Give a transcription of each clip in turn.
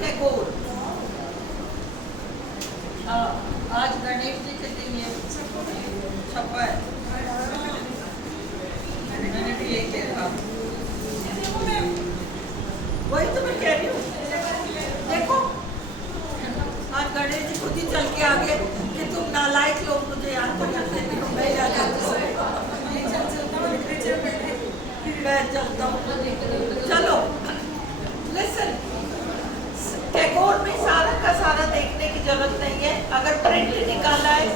टैगोर। आज गणेश जी के दिन ये छपा है, मैंने भी ये देखा। वही तो मैं कह रही हूँ, देखो आज गणेश जी खुद ही चल के आगे कि तुम नालायक लोग मुझे याद तो कर देती हो, मैं याद मैं चलता हूँ। चलो लिसन, टैगोर में सारा का सारा देखने की जरूरत नहीं है। अगर प्रिंट निकाला है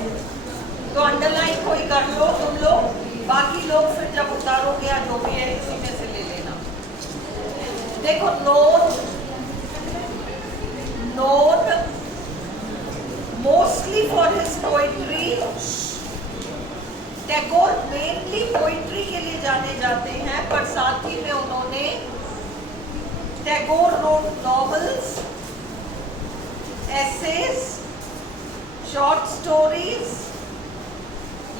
तो अंडरलाइन कोई कर लो तुम लोग, बाकी लोग फिर जब उतारोगे या जो भी है इसी में से ले लेना। देखो known mostly for his poetry, Tagore mainly poetry के लिए जाने जाते हैं, पर साथ ही में उन्होंने Tagore wrote novels, essays, short stories,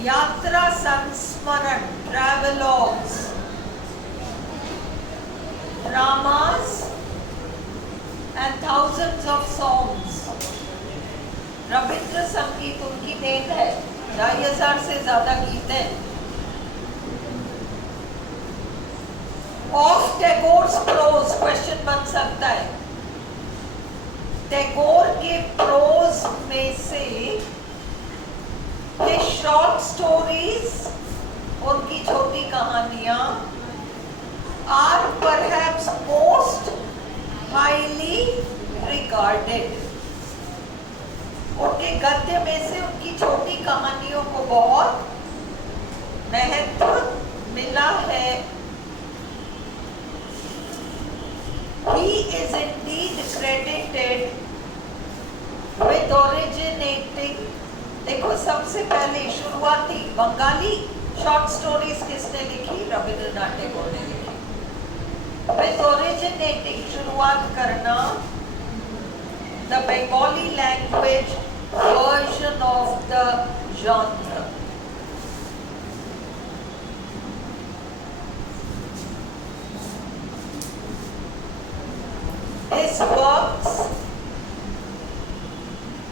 यात्रा संस्मरण, travelogues, dramas and thousands of songs. Rabindra Sangeet उनकी देन है, 2,500 से ज्यादा गीत हैं। ऑफ टैगोर्स प्रोज क्वेश्चन बन सकता है, टैगोर के प्रोज में से ये शॉर्ट स्टोरीज, उनकी छोटी कहानियां are perhaps most highly regarded. उनके गद्य में से उनकी छोटी कहानियों को बहुत महत्व मिला है। He is indeed credited with originating, देखो सबसे पहले शुरुआती बंगाली शॉर्ट स्टोरीज किसने लिखी? रविंद्रनाथ टैगोर ने लिखी। with originating, शुरुआत करना, the Bengali language version of the genre. His works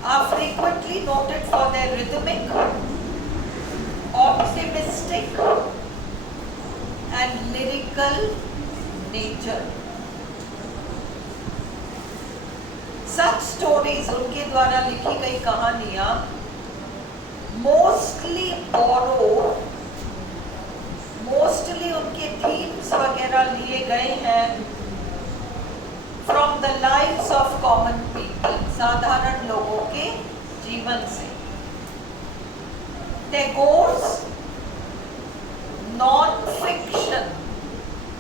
are frequently noted for their rhythmic, optimistic and lyrical nature. Such stories, उनके द्वारा लिखी गई कहानियां मोस्टली उनके थीम्स वगैरह लिए गए हैं from the lives of common people, साधारण लोगों के जीवन से। टैगोर्स नॉन फिक्शन,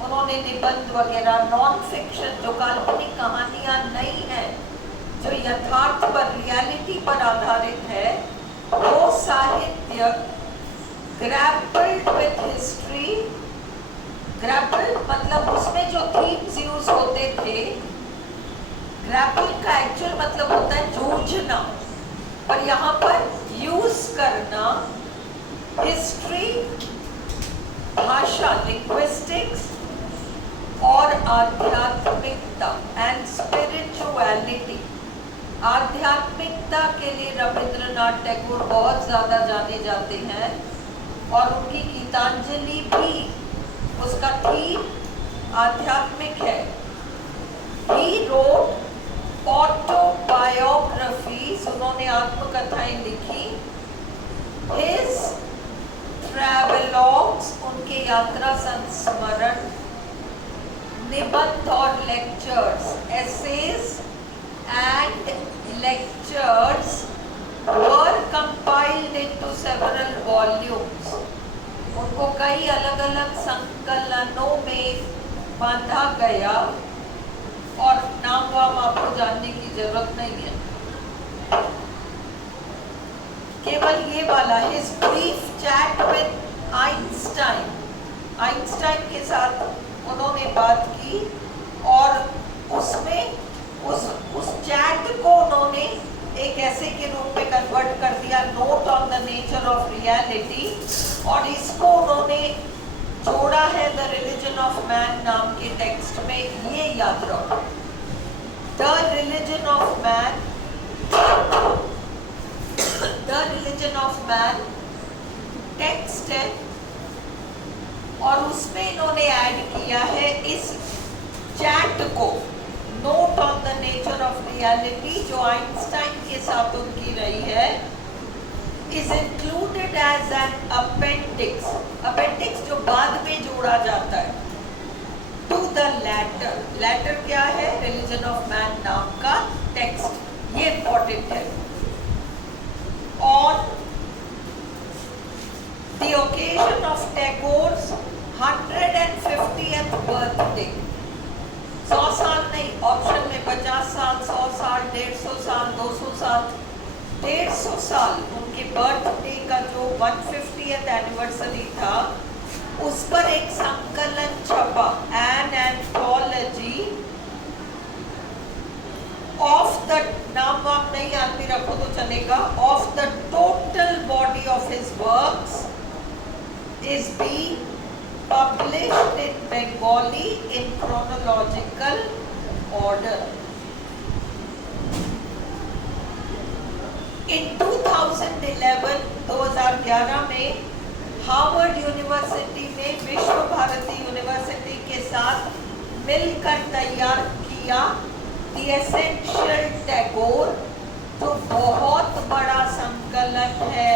उन्होंने निबंध वगैरह नॉन फिक्शन, जो काल्पनिक कहानियां नहीं है, जो यथार्थ पर, रियलिटी पर आधारित है, वो साहित्य ग्रैपल्ड विथ हिस्ट्री। ग्रैपल मतलब उसमें जो थीम्स यूज होते थे, ग्रैपल का एक्चुअल मतलब होता है जूझना, पर यहाँ पर यूज करना हिस्ट्री, भाषा, लिंग्विस्टिक्स और आध्यात्मिकता एंड स्पिरिचुअलिटी। आध्यात्मिकता के लिए रविंद्रनाथ टैगोर बहुत ज्यादा जाने जाते हैं और उनकी गीतांजलि भी, उसका थीम आध्यात्मिक है। He wrote autobiographies, उन्होंने आत्मकथाएं लिखी। His travelogues, उनके यात्रा संस्मरण, निबंध और lectures, essays and lectures were compiled into several volumes. उनको कई अलग अलग संकलनों में बांधा गया और नाम वाम आपको जानने की जरूरत नहीं है, केवल ये वाला His brief chat with Einstein, Einstein के साथ उन्होंने बात की और उसमें उस चैट को उन्होंने एक ऐसे के रूप में कन्वर्ट कर दिया, note on the nature of reality, और इसको उन्होंने जोड़ा है द रिलीजन ऑफ मैन नाम के टेक्स्ट में। ये याद रखो, the religion Religion of Man, The Religion of Man text है, और उसमें इन्होंने ऐड किया है इस चैट को, note on the nature of reality, जो आइंस्टाइन के साथ उनकी रही है, is included as an appendix, appendix जो बाद में जोड़ा जाता है, टू द लेटर, लेटर क्या है, रिलीजन ऑफ मैन नाम का टेक्स्ट, ये इंपॉर्टेंट है। On the occasion of Tagore's 150th birthday, 100 साल नहीं, ऑप्शन में 50 साल, 100 साल, 150 साल, 200 साल, 150 साल उनके बर्थडे का जो 150th एनिवर्सरी था, उस पर एक संकलन छपा, एन एंथोलॉजी ऑफ द, नाम वाम नहीं याद भी रखो तो चलेगा, of the total body of his works is being published in Bengali in chronological order. In 2011, 2011 में हार्वर्ड यूनिवर्सिटी ने विश्व भारती यूनिवर्सिटी के साथ मिलकर तैयार किया The Essential Tagore, जो बहुत बड़ा संकलन है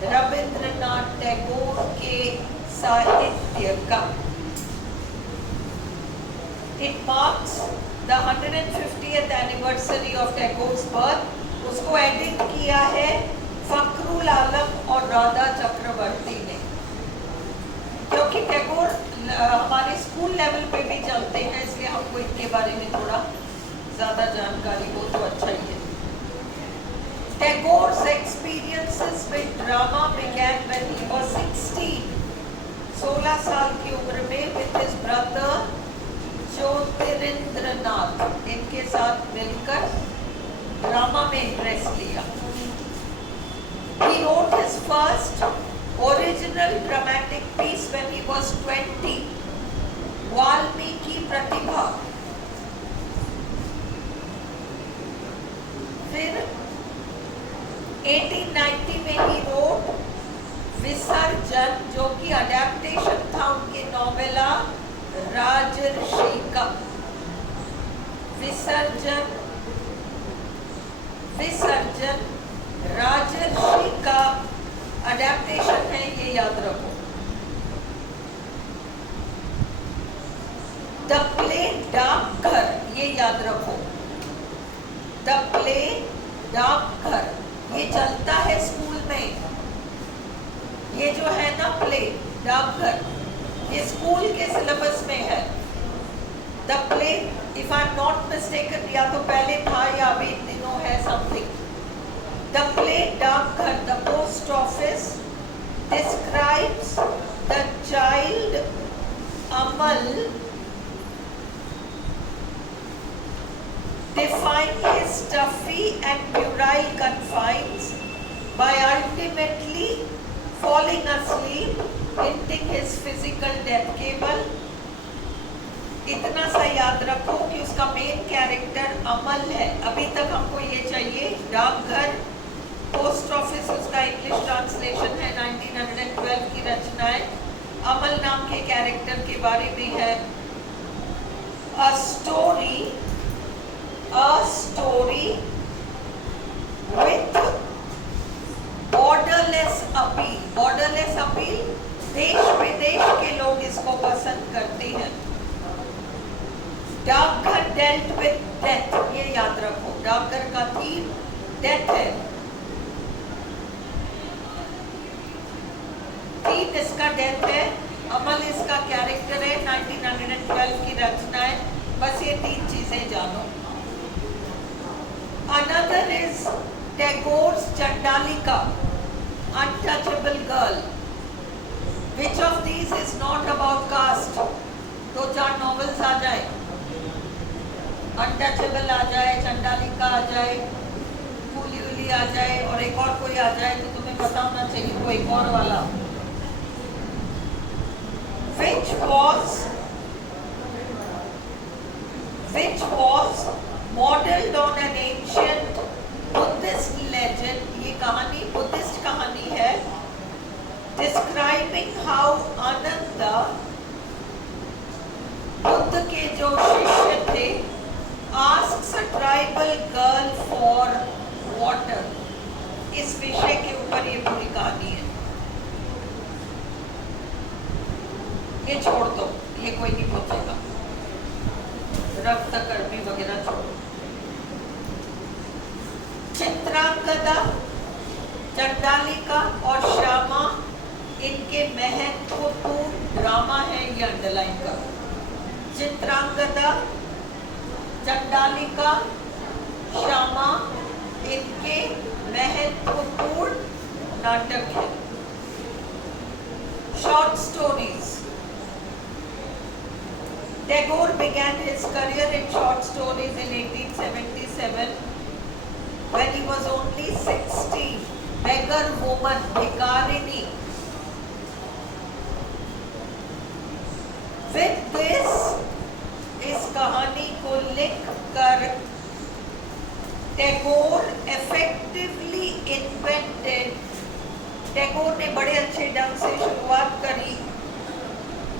रविंद्रनाथ टैगोर के साहित्य का। It marks the 150th anniversary of Tagore's birth. उसको एडिट किया है फखरुल आलम और राधा चक्रवर्ती ने, क्योंकि टैगोर हमारे स्कूल लेवल पे भी चलते हैं, इसलिए हमको इनके बारे में थोड़ा ज़्यादा जानकारी हो तो अच्छा ही है। Tagore's experiences with drama began when he was 16, 16 साल की उम्र में, with his brother ज्योतिरिंद्रनाथ, इनके साथ मिलकर ड्रामा में इंटरेस्ट लिया। He wrote his first original dramatic piece when he was 20, Valmiki प्रतिभा। फिर 1890 में ही रोट विसर्जन, जो कि अडेप्टेशन था उनके नॉवेला राजर्षि का। विसर्जन, विसर्जन राजर्षि का अडेप्टेशन है, ये याद रखो। द प्ले डाकघर, ये याद रखो। द प्ले डाकघर, ये चलता है स्कूल में, ये जो है ना प्ले डाकघर, ये स्कूल के सिलेबस में है। The play, if I am not mistaken, या तो पहले था या अभी इन दिनों है समथिंग। द प्ले डाकघर, the post office, describes the child Amal, define his stuffy and puerile confines by ultimately falling asleep, hinting his physical death. केवल इतना सा याद रखो कि उसका मेन कैरेक्टर अमल है। अभी तक हमको ये चाहिए, डाकघर, पोस्ट ऑफिस उसका इंग्लिश ट्रांसलेशन है, 1912 की रचना है। अमल नाम के कैरेक्टर के बारे में है। A story with borderless appeal. borderless appeal, देश विदेश के लोग इसको पसंद करते हैं। डाकघर dealt with death, ये याद रखो, डाकघर का थीम डेथ है। थीम इसका डेथ है, अमल इसका कैरेक्टर है, 1912 की रचना है। बस ये तीन चीजें जानो। Another is Tagore's Chandalika, Untouchable Girl. Which of these is not about caste? दो चार नॉवेल्स आ जाए, अनटचेबल आ जाए, चंडालिका आ जाए, फूली उली आ जाए, और एक और कोई आ जाए, तो तुम्हें पता होना चाहिए वो एक और वाला। Which was modeled on an ancient Buddhist legend. ये कहानी बुद्धिस्ट कहानी है, describing how आनंदा बुद्ध के जो शिष्य थे asks a tribal girl for water. इस विषय के ऊपर ये पूरी कहानी है। ये छोड़ दो, ये कोई नहीं पूछेगा, रक्त कर्मी वगैरह छोड़ो। चित्रांगदा, चंडालिका और श्यामा इनके महत्वपूर्ण ड्रामा है, ये अंडरलाइन करो। चित्रांगदा, चंडालिका, श्यामा इनके महत्वपूर्ण नाटक है। Short stories. Tagore began his career in short stories in 1877 when he was only 16. Beggar woman, Bhikarini. With this, इस कहानी को लिख कर टैगोर effectively invented, टैगोर ने बड़े अच्छे ढंग से शुरुआत करी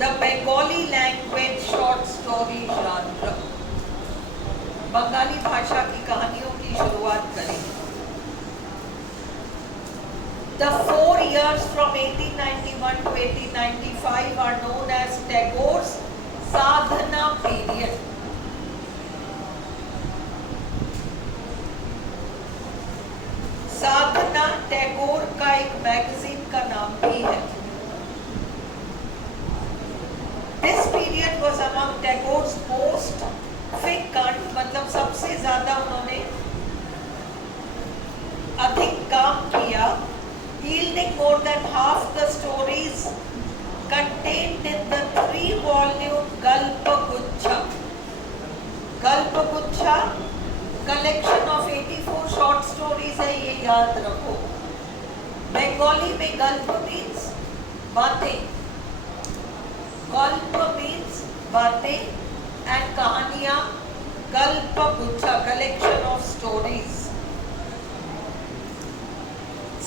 the Bengali language short story genre, Bengali भाषा की कहानियों की शुरुआत करी। The 4 years from 1891 to 1895 are known as Tagore's Sadhana period. साधना टैगोर का एक मैगजीन का नाम भी है। This period was among Tagore's most fecund, मतलब सबसे ज्यादा उन्होंने अधिक काम किया, yielding more than half the stories contained in the 3-volume Galpagucha. Galpagucha collection of 84 short stories है, ये याद रखो। बंगाली में गल्प मीन्स बातें, गल्प मीन्स बातें एंड कहानियां, Galpaguchha collection of stories.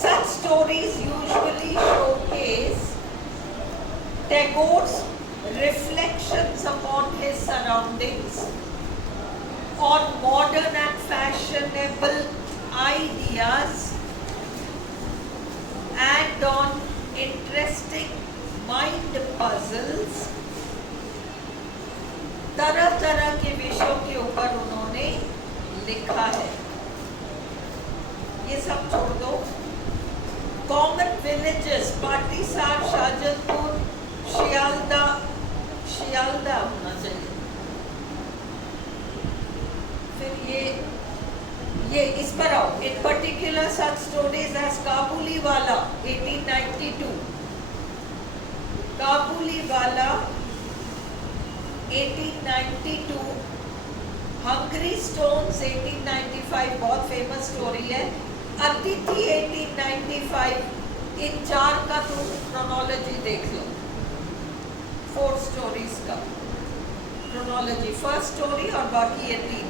Such stories usually showcase Tagore's reflections upon his surroundings, on modern and fashionable ideas, and on interesting mind puzzles। तरह तरह के विषयों के ऊपर उन्होंने लिखा है। ये सब छोड़ दो। कॉमन विलेजेस, पाटीसार, शाहजहांपुर, शियालदा, शियालदा होना चाहिए। फिर ये इस पर आओ। In particular such stories as Kabuliwala 1892, काबुली वाला 1892, हंगरी स्टोन्स 1895, बहुत फेमस स्टोरी है। अतिथि 1895, इन 4 का तुम क्रोनोलॉजी देख लो, 4 स्टोरीज का क्रोनोलॉजी, फर्स्ट स्टोरी और बाकी ये 3।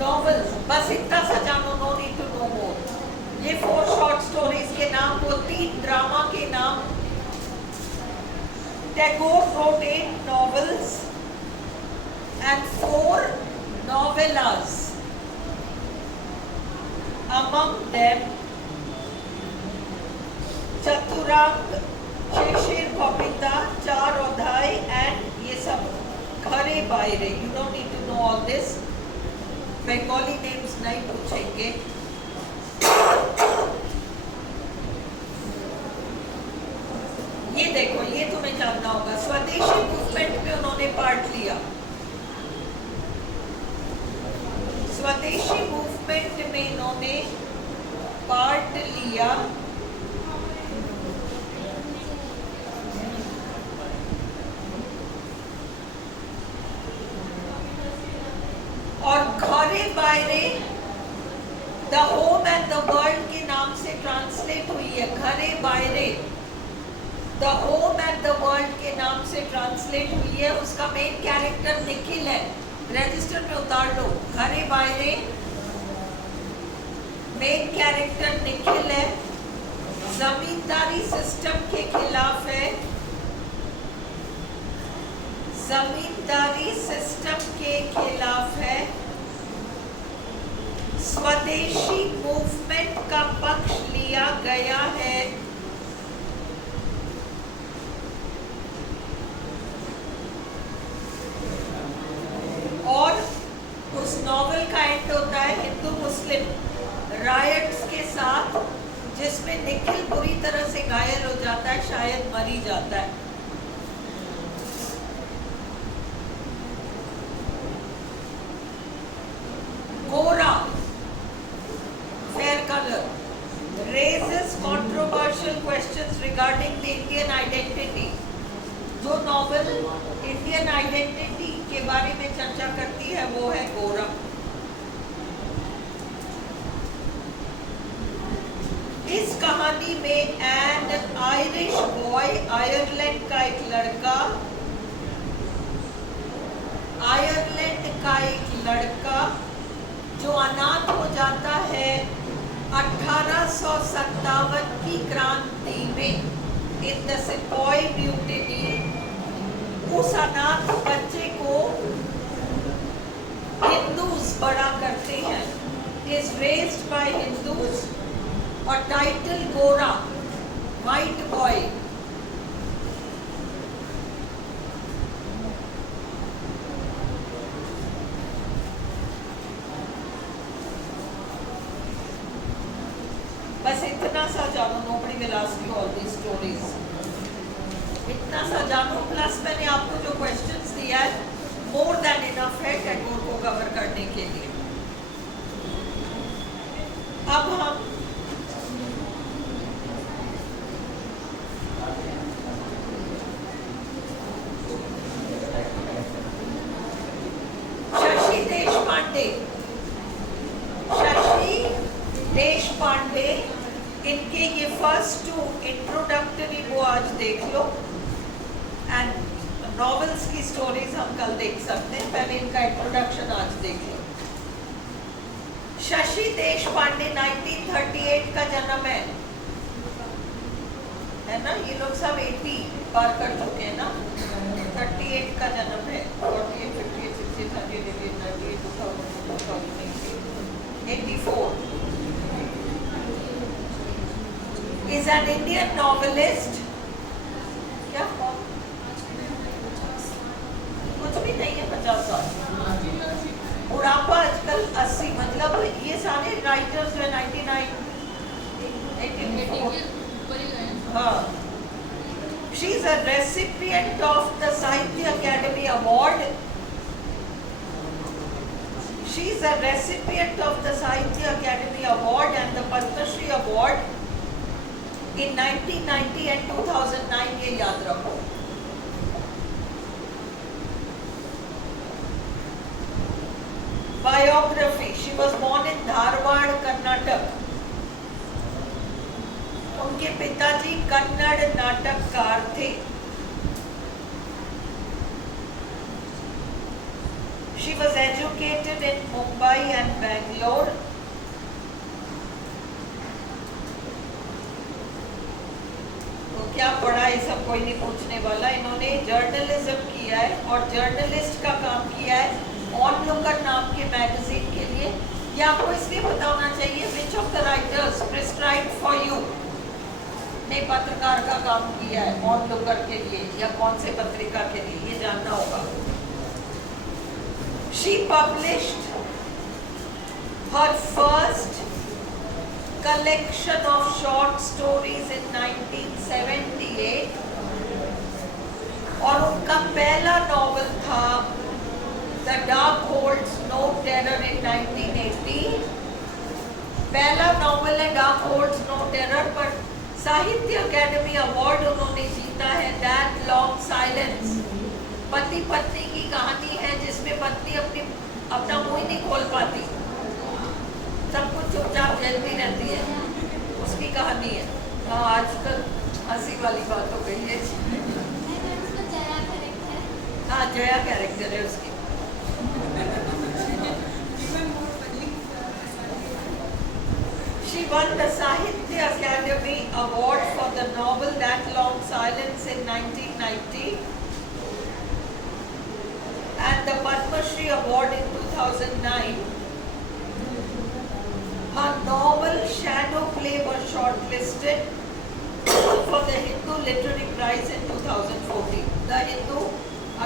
नॉवेल, बस इतना सा जानो, नो नीड टू नो मोर। ये 4 शॉर्ट स्टोरीज के नाम, वो 3 ड्रामा के नाम। Tagore wrote 8 novels and 4 novellas, among them चतुरंग, शेषेर कविता, 4 अध्याय एंड ये सब Ghare Baire. You don't need to know all this, Bengali names नहीं पूछेंगे। ये देखो, ये तुम्हें जानना होगा। स्वदेशी मूवमेंट में उन्होंने पार्ट लिया। स्वदेशी मूवमेंट में इन्होंने पार्ट लिया। और Ghare Baire the home and the world के नाम से ट्रांसलेट हुई है। Ghare Baire the home and the world के नाम से ट्रांसलेट हुई है। उसका मेन कैरेक्टर निखिल है। रजिस्टर में उतार लो, घरे बाहरे मेन कैरेक्टर निखिल है। जमींदारी सिस्टम के खिलाफ है। जमींदारी सिस्टम के खिलाफ है। स्वदेशी मूवमेंट का पक्ष लिया गया है। और उस नॉवेल का एंड होता है हिंदू मुस्लिम रायट्स के साथ, जिसमें निखिल बुरी तरह से घायल हो जाता है, शायद मर ही जाता है। गोरा, fair colour, raises controversial questions regarding the Indian identity। जो नॉवेल इंडियन आइडेंटिटी के बारे में चर्चा करती है वो है गोरा। इस कहानी में एन आयरिश बॉय, आयरलैंड का एक लड़का जो अनाथ हो जाता है 1857 की क्रांति में, इन द सिपाही म्यूटिनी। उस अनाथ बच्चे को हिंदूज बड़ा करते हैं, इज रेज्ड बाय हिंदूज, और टाइटल गोरा, वाइट बॉय। बस इतना सा जानो, nobody will ask you all these stories. इतना सा जानो, प्लस मैंने आपको जो क्वेश्चंस दिया है मोर देन इनफ है टैगोर को कवर करने के लिए। अब हम शशि देशपांडे, इनके ये फर्स्ट 2 इंट्रोडक्टरी वो आज देख लो, एंड नॉवेल्स की स्टोरीज हम कल देख सकते हैं। पहले इनका इंट्रोडक्शन आज देख लो। शशि देशपांडे 1938 का जन्म है ना? ये लोग सब 80 पार कर चुके हैं ना। 38 का जन्म है। 48, 58, 60, 70, 80, 90, 2000, 84। is an Indian novelist। क्या कुछ भी नहीं है 50 साल। बुढ़ापा आजकल 80, मतलब ये सारे राइटर्स जो 99, 84। हाँ। She is a recipient of the Sahitya Academy Award। She is a recipient of the Sahitya Academy Award and the Padma Shri Award in 1990 and 2009, ये याद रखो। Biography: She was born in Dharwad, Karnataka। उनके पिताजी कन्नड़ नाटककार थे। She was educated in Mumbai and Bangalore। तो क्या पढ़ा, ये सब कोई नहीं पूछने वाला। इन्होंने जर्नलिज्म किया है और जर्नलिस्ट का काम किया है ऑनलुकर नाम के मैगजीन के लिए। ये आपको इसलिए पता होना चाहिए which of the writers prescribed for you ने पत्रकार का काम किया है ऑनलुकर के लिए, या कौन से पत्रिका के लिए, ये जानना होगा। She published her first collection of short stories in 1978 और उनका पहला नॉवल था The Dark Holds No Terror in 1980। पहला नॉवल है Dark Holds No Terror, पर साहित्य अकेडमी अवार्ड उन्होंने जीता है That Long Silence। पति पत्नी की कहानी है जिसमें पत्नी अपना मुंह ही नहीं खोल पाती, सब कुछ चुपचाप झेलती रहती है, उसकी कहानी है। हाँ, आजकल हंसी वाली बात हो गई है। हाँ, जया कैरेक्टर है उसकी। She won the Sahitya Academy Award for the novel That Long Silence in 1990 and the Padma Shri Award in 2009. Her novel Shadow Play was shortlisted for the Hindu Literary Prize in 2014. The Hindu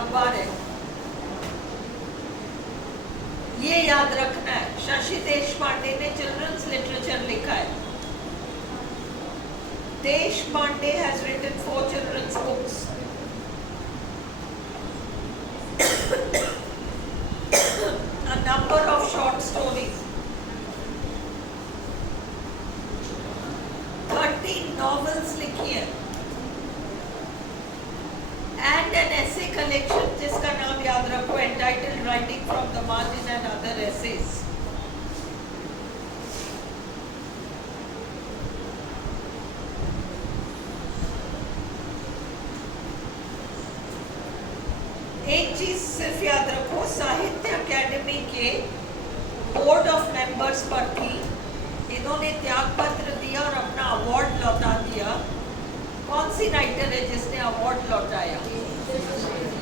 अखबार है, ये याद रखना है। शशि देशपांडे ने children's literature लिखा है। Deshpande has written 4 children's books. A number of short stories, 13 novels लिखी है and an essay collection जिसका नाम याद रखो, entitled Writing from the Margin and Other Essays। एक चीज सिर्फ याद रखो, साहित्य अकेडमी के बोर्ड ऑफ मेंबर्स पर भी इन्होंने त्याग पत्र दिया और अपना अवार्ड लौटा दिया। कौन सी राइटर है जिसने अवार्ड लौटाया?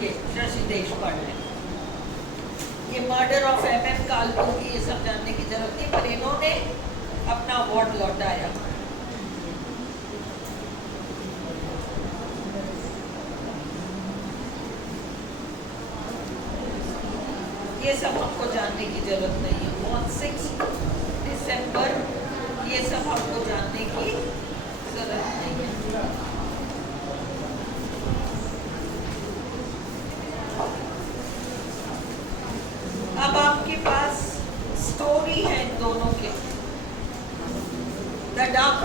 ये शशि देशपांडे। ये मर्डर ऑफ MM कालपुरी ये सब जानने की जरूरत नहीं, पर इन्होंने अपना अवार्ड लौटाया। ये सब हमको जानने की जरूरत नहीं है। ऑन 6 दिसंबर ये सब हमको जानने की जरूरत नहीं है। अब आपके पास स्टोरी है इन दोनों के। The dark